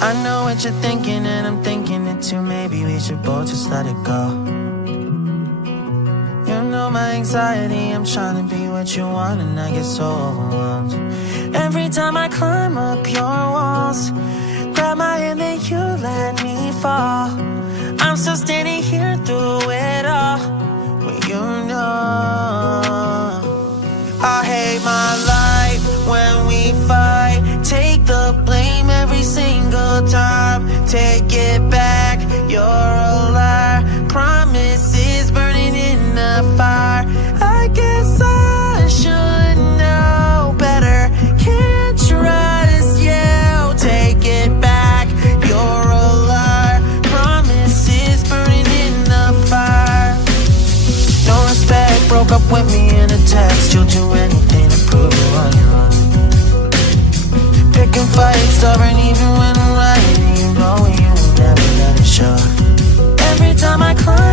I know what you're thinking, and I'm thinking it too. Maybe we should both just let it go. You know my anxiety, I'm trying to be what you want, and I get so overwhelmed. Every time I climb up your walls, grab my hand and you let me fall. I'm still standing here through it all, when you know I hate my life when we fight. Take the blame every single time. Take it back, you're a liar. Promises burning in the fire. I guess I should know better. Can't trust you. Take it back, you're a liar. Promises burning in the fire. No respect, broke up with me in a text. You'll do anything to prove you on your own. Pick and fight, stubborn even when I'm right. You know you never let it show. Every time I climb